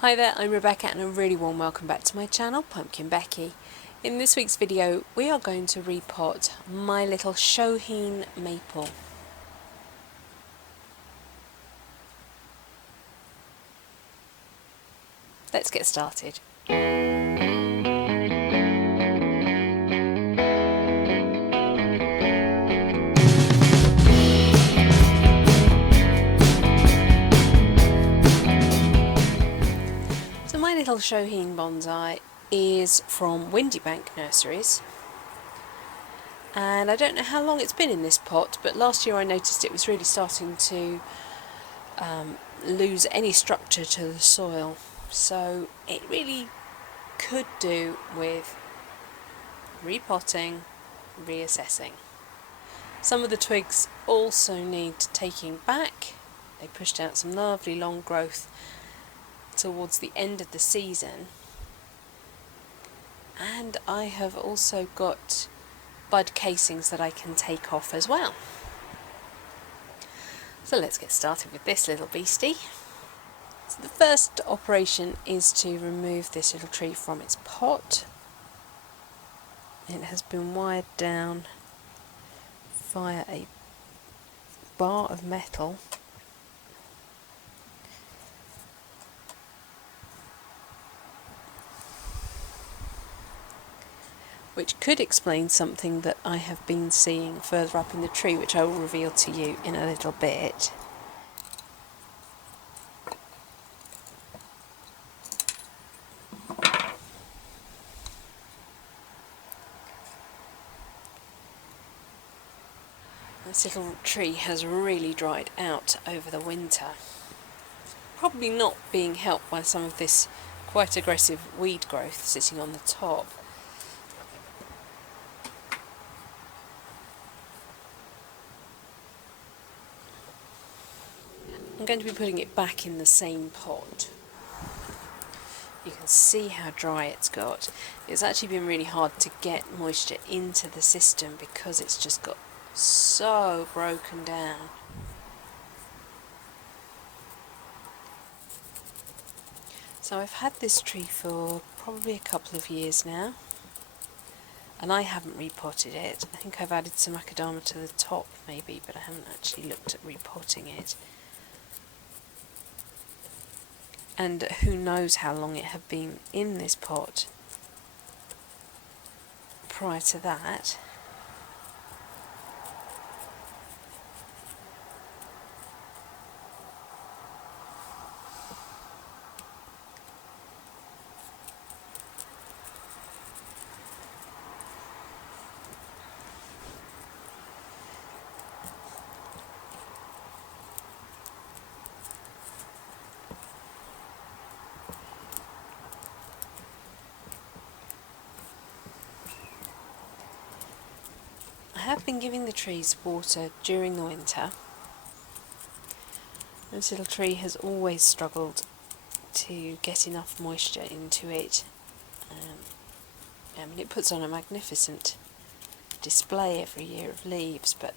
Hi there, I'm Rebecca and a really warm welcome back to my channel, PumpkinBecki. In this week's video we are going to repot my little Shohin maple. Let's get started. So my little Shohin bonsai is from Windy Bank Nurseries, and I don't know how long it's been in this pot, but last year I noticed it was really starting to lose any structure to the soil, so it really could do with repotting, reassessing. Some of the twigs also need taking back. They pushed out some lovely long growth towards the end of the season, and I have also got bud casings that I can take off as well. So let's get started with this little beastie. So the first operation is to remove this little tree from its pot. It has been wired down via a bar of metal, which could explain something that I have been seeing further up in the tree, which I will reveal to you in a little bit. This little tree has really dried out over the winter, probably not being helped by some of this quite aggressive weed growth sitting on the top. I'm going to be putting it back in the same pot. You can see how dry it's got. It's actually been really hard to get moisture into the system because it's just got so broken down. So I've had this tree for probably a couple of years now, and I haven't repotted it. I think I've added some macadamia to the top maybe, but I haven't actually looked at repotting it. And who knows how long it had been in this pot prior to that. I have been giving the trees water during the winter. This little tree has always struggled to get enough moisture into it. I mean, it puts on a magnificent display every year of leaves, but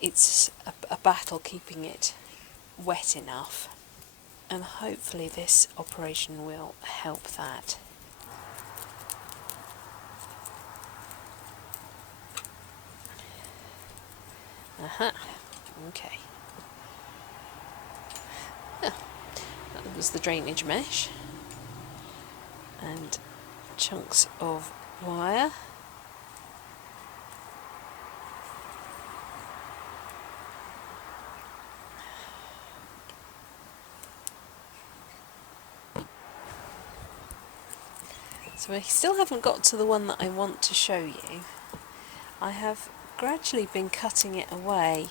it's a battle keeping it wet enough, and hopefully this operation will help that. Okay. That was the drainage mesh and chunks of wire. So I still haven't got to the one that I want to show you. I have gradually been cutting it away,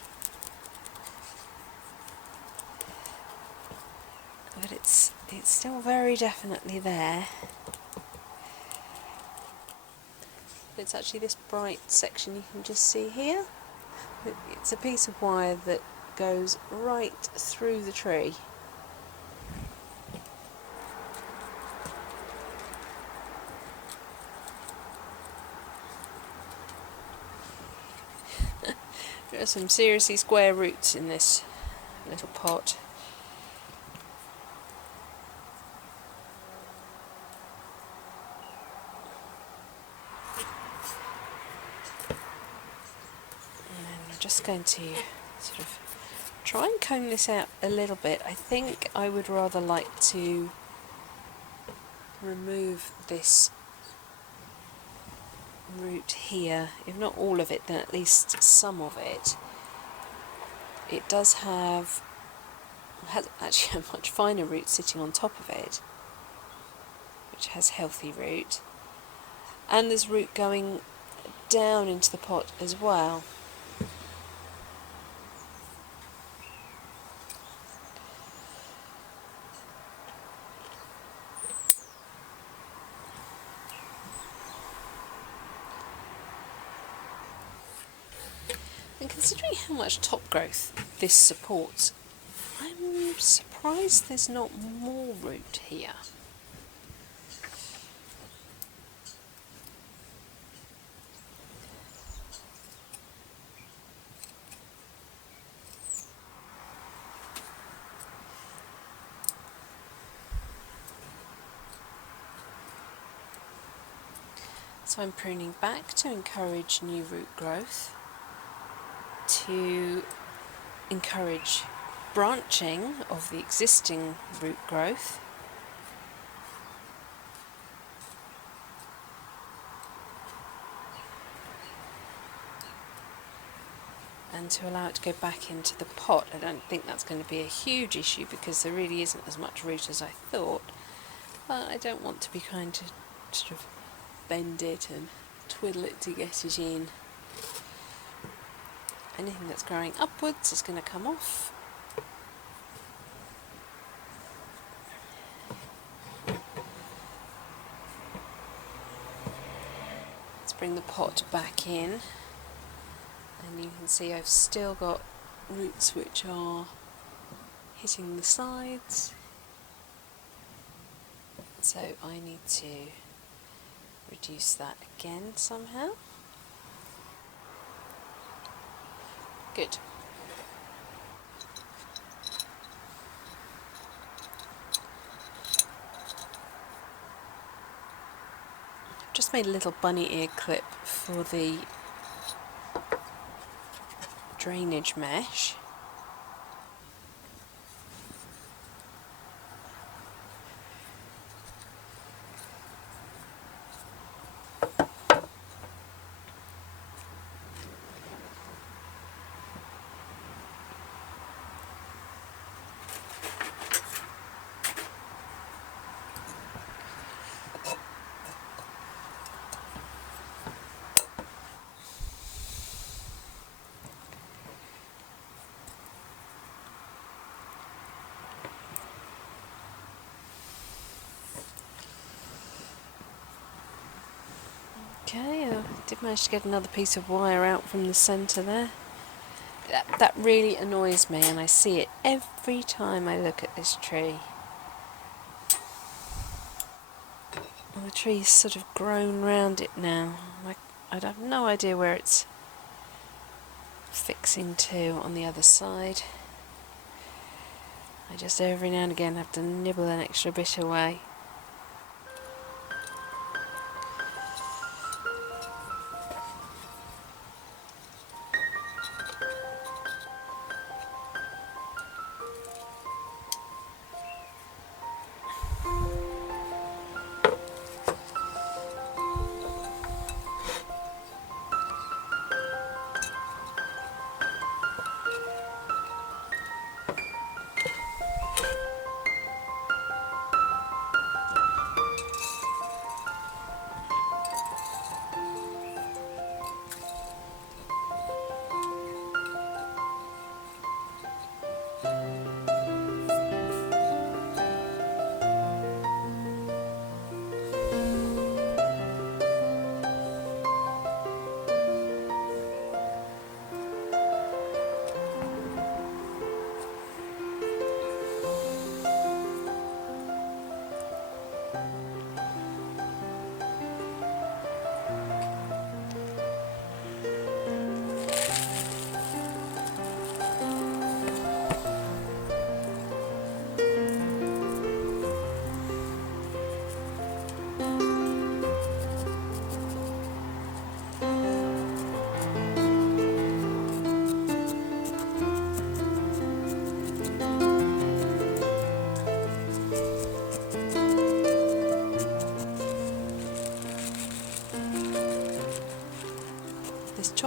but it's still very definitely there. It's actually this bright section you can just see here. It's a piece of wire that goes right through the tree. There are some seriously square roots in this little pot. just going to sort of try and comb this out a little bit. I think I would rather like to remove this root here, if not all of it, then at least some of it. It does has actually a much finer root sitting on top of it, which has healthy root, and there's root going down into the pot as well. And considering how much top growth this supports, I'm surprised there's not more root here. So I'm pruning back to encourage new root growth, to encourage branching of the existing root growth, and to allow it to go back into the pot. I don't think that's going to be a huge issue because there really isn't as much root as I thought, but I don't want to be trying to sort of bend it and twiddle it to get it in. Anything that's growing upwards is going to come off. Let's bring the pot back in, and you can see I've still got roots which are hitting the sides, so I need to reduce that again somehow. Good. I've just made a little bunny ear clip for the drainage mesh. Okay, I did manage to get another piece of wire out from the centre there. That really annoys me, and I see it every time I look at this tree. The tree's sort of grown round it now. I have no idea where it's fixing to on the other side. I just every now and again have to nibble an extra bit away.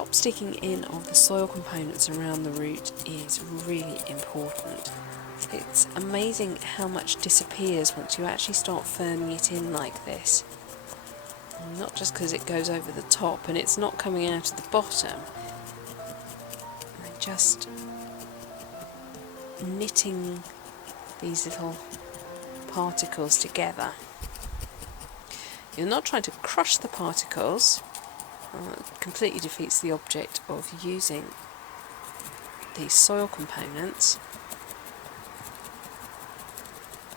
drop sticking in of the soil components around the root is really important. It's amazing how much disappears once you actually start firming it in like this. Not just because it goes over the top and it's not coming out of the bottom, just knitting these little particles together. You're not trying to crush the particles, it completely defeats the object of using these soil components,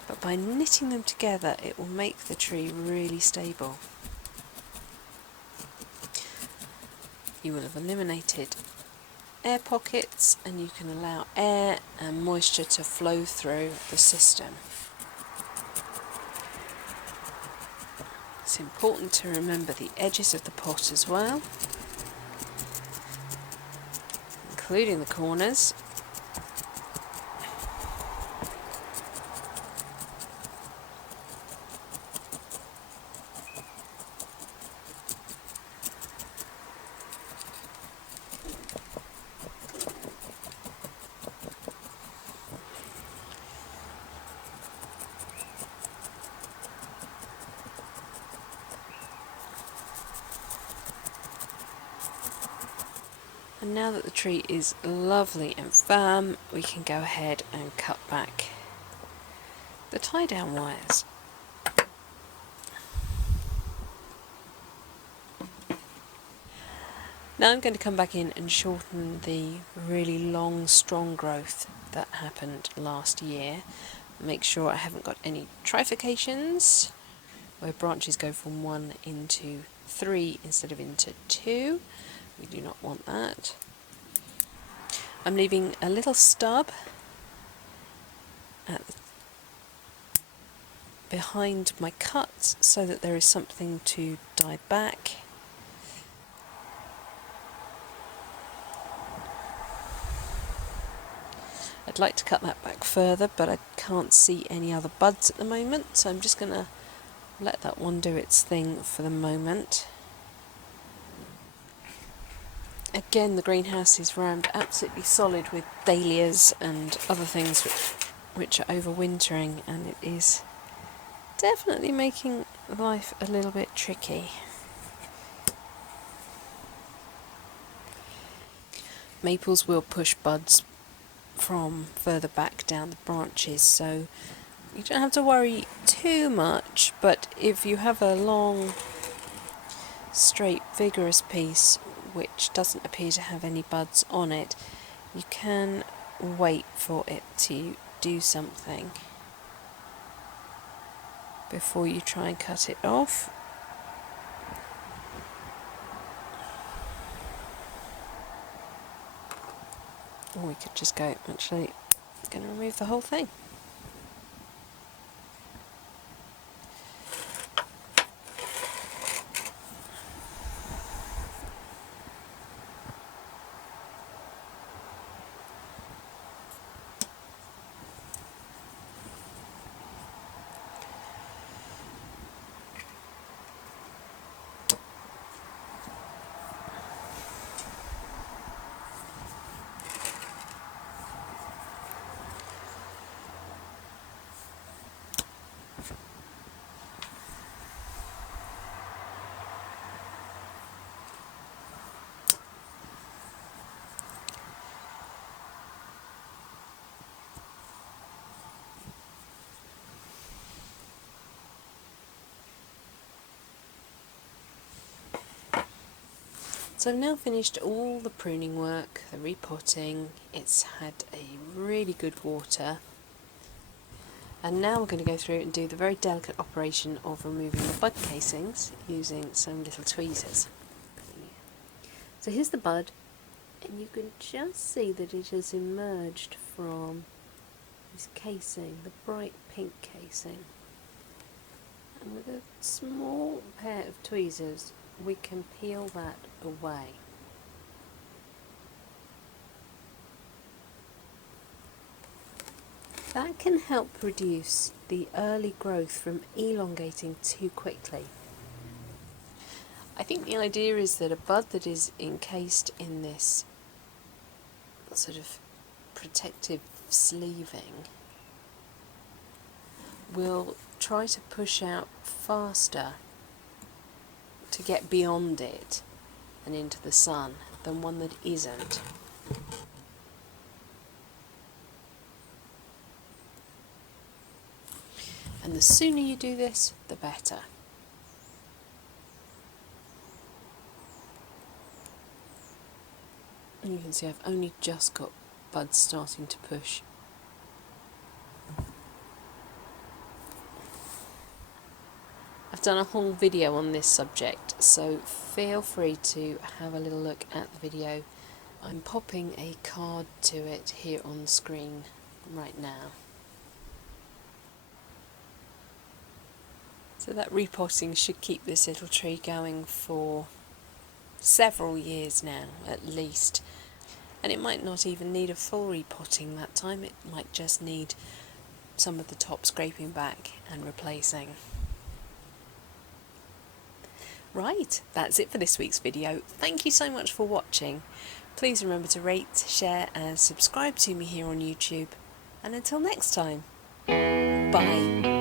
but by knitting them together it will make the tree really stable. You will have eliminated air pockets and you can allow air and moisture to flow through the system. It's important to remember the edges of the pot as well, including the corners. And now that the tree is lovely and firm, we can go ahead and cut back the tie-down wires. Now I'm going to come back in and shorten the really long, strong growth that happened last year. Make sure I haven't got any trifurcations, where branches go from 1 into 3 instead of into 2. We do not want that. I'm leaving a little stub behind my cuts so that there is something to die back. I'd like to cut that back further, but I can't see any other buds at the moment, so I'm just going to let that one do its thing for the moment. Again, the greenhouse is rammed absolutely solid with dahlias and other things which are overwintering, and it is definitely making life a little bit tricky. Maples will push buds from further back down the branches, so you don't have to worry too much, but if you have a long, straight, vigorous piece which doesn't appear to have any buds on it, you can wait for it to do something before you try and cut it off. Or we could just go, actually, I'm going to remove the whole thing. So I've now finished all the pruning work, the repotting. It's had a really good water, and now we're going to go through and do the very delicate operation of removing the bud casings using some little tweezers. So here's the bud, and you can just see that it has emerged from this casing, the bright pink casing. And with a small pair of tweezers we can peel that away. That can help reduce the early growth from elongating too quickly. I think the idea is that a bud that is encased in this sort of protective sleeving will try to push out faster to get beyond it and into the sun than one that isn't. And the sooner you do this, the better. And you can see I've only just got buds starting to push. I've done a whole video on this subject, so feel free to have a little look at the video. I'm popping a card to it here on the screen right now. So that repotting should keep this little tree going for several years now, at least. And it might not even need a full repotting that time, it might just need some of the top scraping back and replacing. Right, that's it for this week's video. Thank you so much for watching. Please remember to rate, share and subscribe to me here on YouTube. And until next time, bye.